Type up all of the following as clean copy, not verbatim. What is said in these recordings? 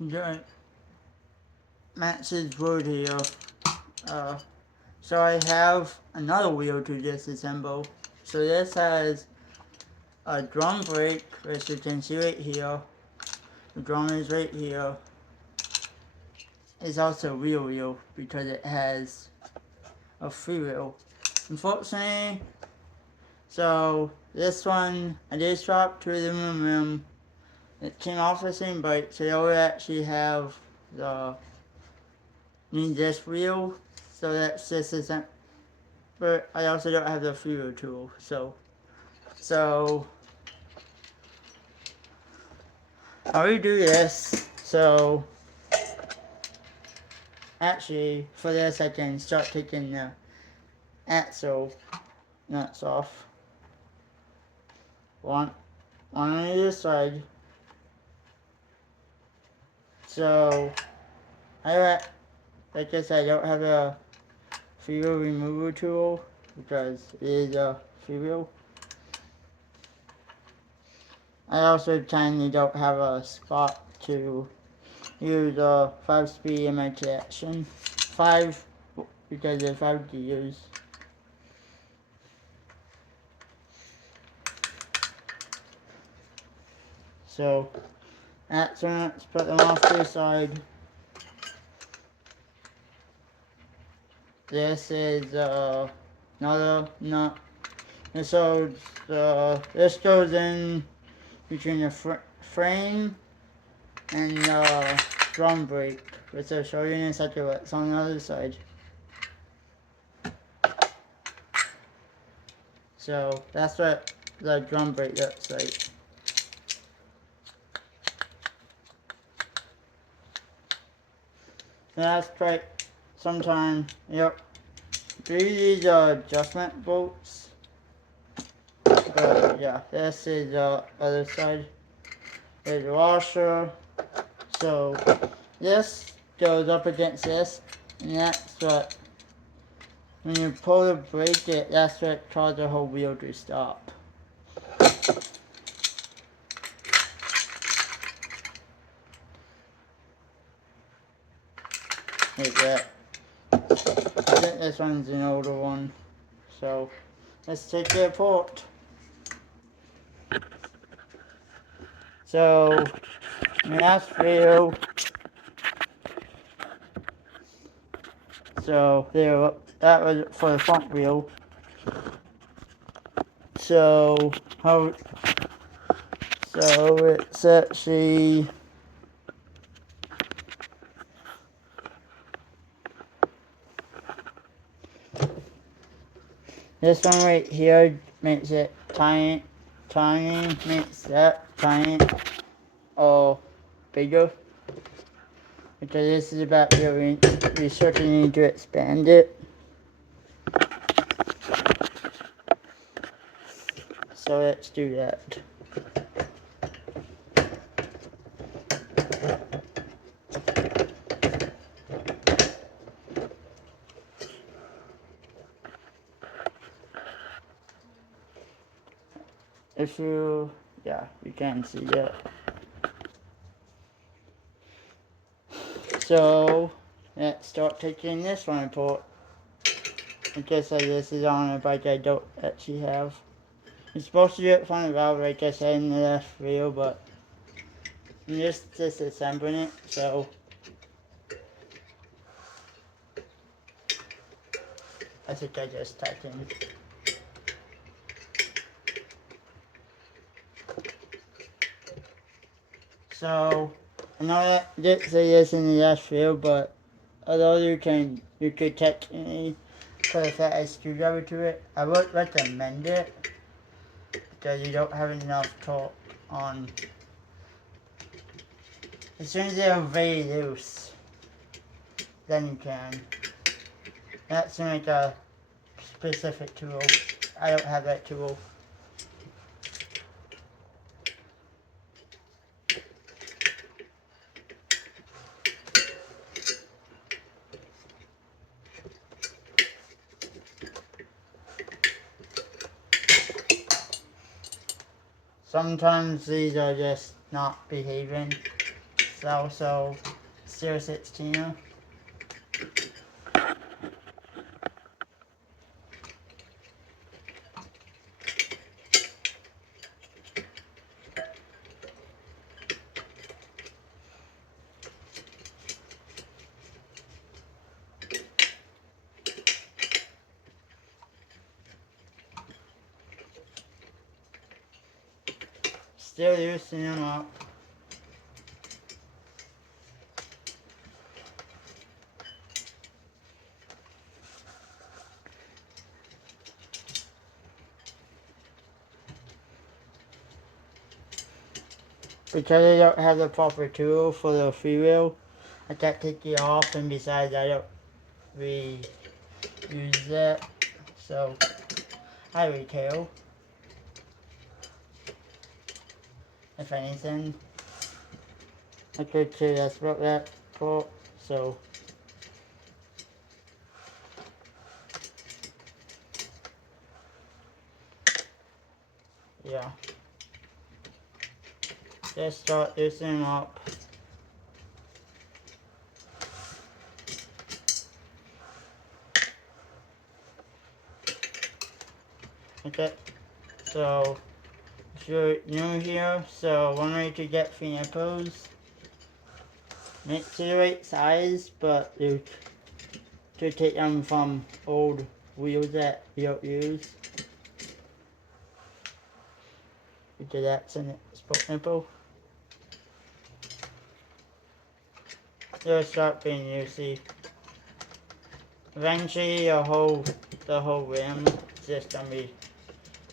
the Max's word here. Uh, so I have another wheel to disassemble. So this has a drum brake, which you can see right here. The drum is right here. It's also a rear wheel because it has a freewheel. Unfortunately, so this one I did swap to aluminum. It came off the same bike, so they will actually have the need this wheel. So that's just isn't. But I also don't have the freewheel tool. So I'll redo this. So actually, for this I can start taking the axle nuts off. One on either side. So like I said, I don't have a freewheel removal tool because it is a freewheel. I also kindly don't have a spot to use a 5-speed in my collection. 5 because there's 5 to use. So that's when let's put them off to the side. This is another nut. And so this goes in between the frame and the drum brake, which I'll show you in a second what's on the other side. So that's what the drum brake looks like. And that's quite sometime, yep. These are adjustment bolts. But yeah, this is the other side. There's a washer. So this goes up against this, and that's what, when you pull the brake, that's what causes the whole wheel to stop. Like that. I think this one's an older one. So let's take it apart. So last wheel. So there, that was for the front wheel. So it's actually this one right here makes it tiny, makes that tiny or bigger. Because this is about where we certainly need to expand it. So let's do that. If you, yeah, you can see that. So let's start taking this one apart. I guess this is on a bike I don't actually have. You're supposed to do it from the valve, like I said in the last video, but I'm just disassembling it, so I think I just tightened. So I know I didn't say this in the last video, but although you could technically put a fat screwdriver to it, I would recommend it because you don't have enough torque on. As soon as they're very loose, then you can. That's like a specific tool. I don't have that tool. Sometimes these are just not behaving. It's also 016. Still loosening them up. Because I don't have the proper tool for the freewheel, I can't take it off, and besides I don't reuse it, so I retail, if anything. I could say that's about that part, so yeah. Just start loosening them up. Okay, so if you're new here, so one way to get free nipples, make to the right size, but you to take them from old wheels that you don't use. Because that's a sport nipple. They'll start being loosey. Eventually the whole rim is just gonna be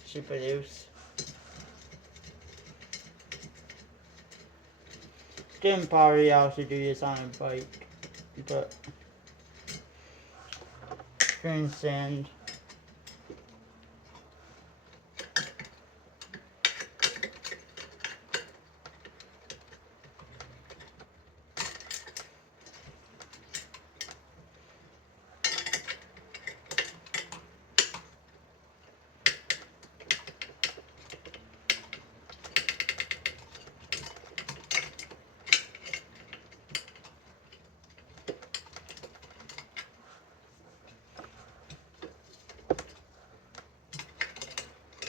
super loose. Didn't probably also do this on a bike, but green sand.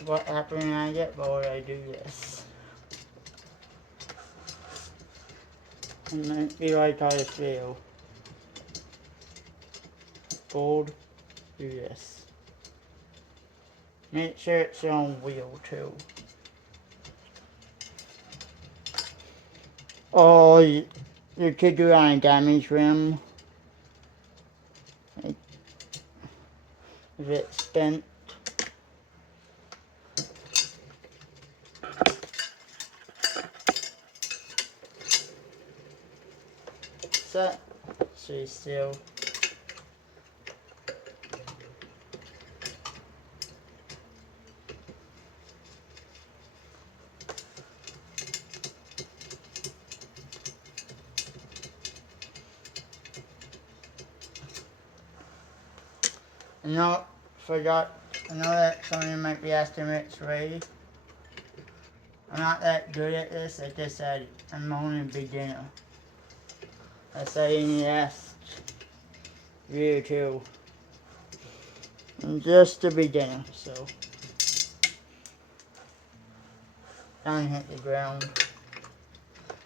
What happens when I get bored, I do this. And then be like how this video. Bold, do this. Make sure it's on wheel too. Oh, you could do it on a damaged rim. If it's bent. Set. Stay still. No, forgot. I know that some of you might be asking which way. I'm not that good at this. I just said I'm only a beginner. I said in the last video too. I'm just a beginner, so don't hit the ground.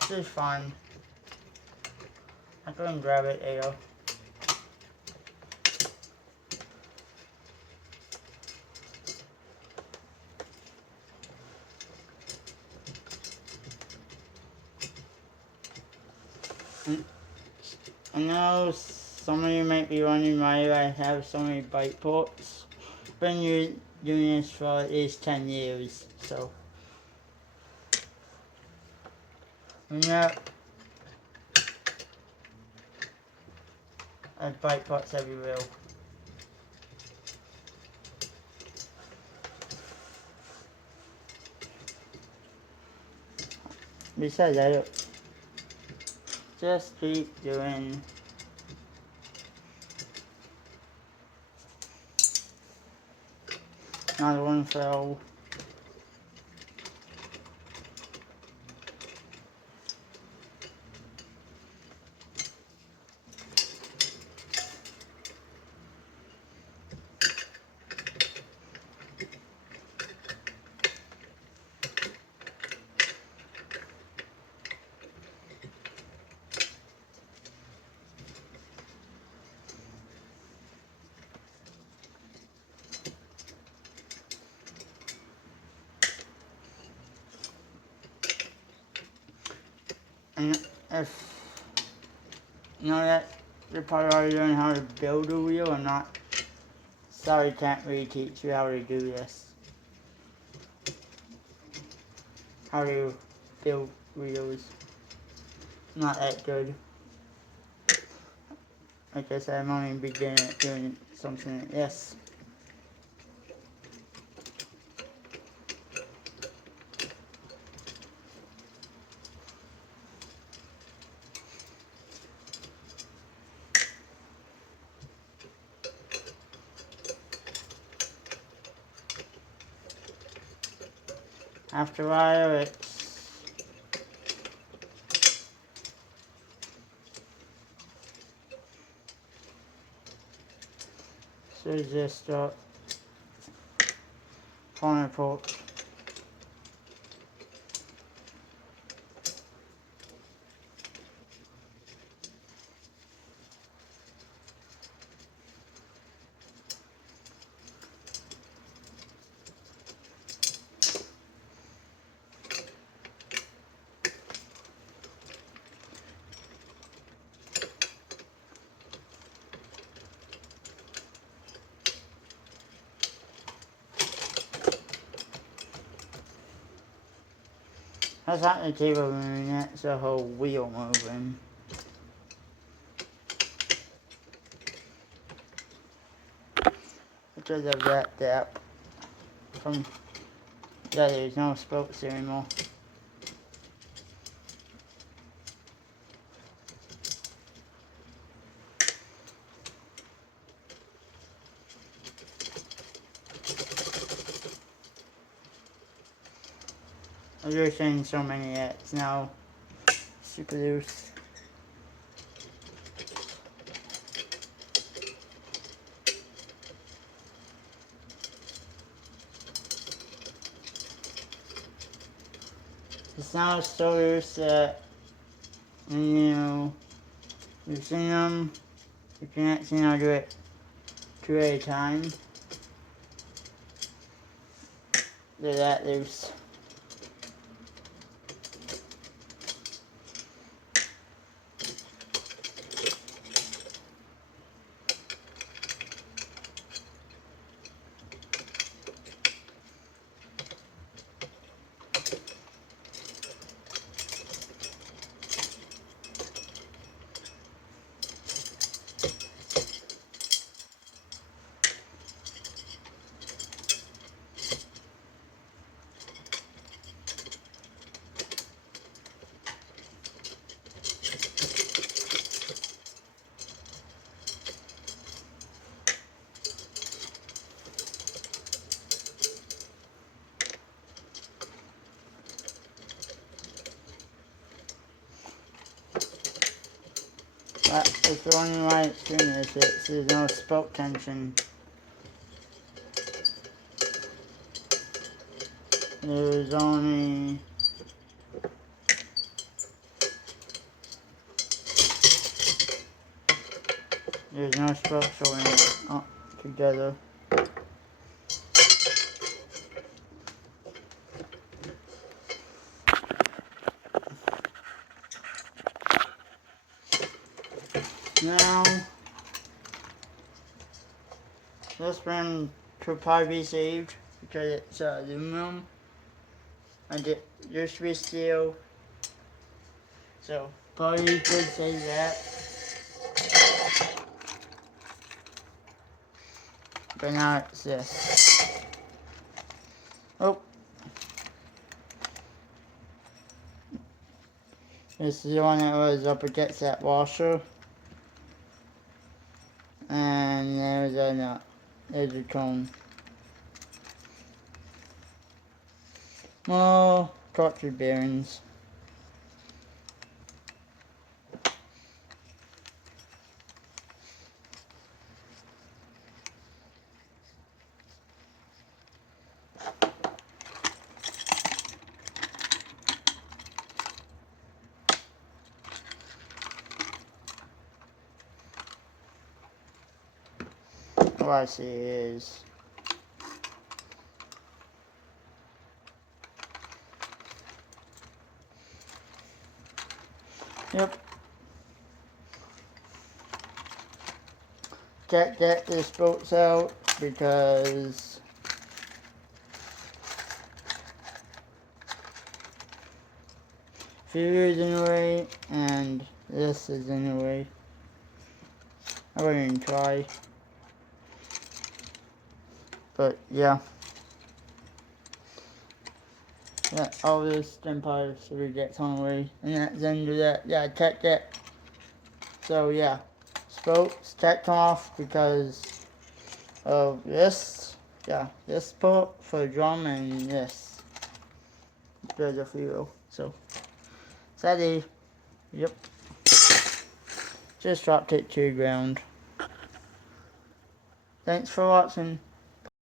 This is fun. I go and grab it later. I know some of you might be wondering why I have so many bike ports. Been doing this for at least 10 years, so. Yeah. I have bike ports everywhere. Besides, I don't. Just keep doing. Another one fell. And if you know that you're probably already learning how to build a wheel, I'm not sorry, can't really teach you how to do this. How to build wheels. Not that good. Like I said, I'm only beginning at doing something like this. After a while, it's just falling apart. That's not the table moving, that's the whole wheel moving. Because of that depth. There's no spokes anymore. I'm just saying so many that it's now super loose. It's now so loose that when you loosen them, you can't see how to do it two at a time. They're that loose. But it's the only way it's doing this, there's no spoke tension. There's only there's no spokes holding it up together. Now this rim could probably be saved because it's aluminum and it used to be steel, so probably could save that. But now it's this. Oh, this is the one that was up against that washer, and there's a nut. There's a cone. More torture bearings. What I see is Yep. Can't get this bolts out because feeder is in the way and this is in the way. I wouldn't even try. But yeah. Yeah, all this stem pipes gets on the way. And that's the end of that. Yeah, check that. So yeah. Spokes checked off because of this. Yeah, this port for the drum and this. There's a few. So steady. Yep. Just dropped it to the ground. Thanks for watching.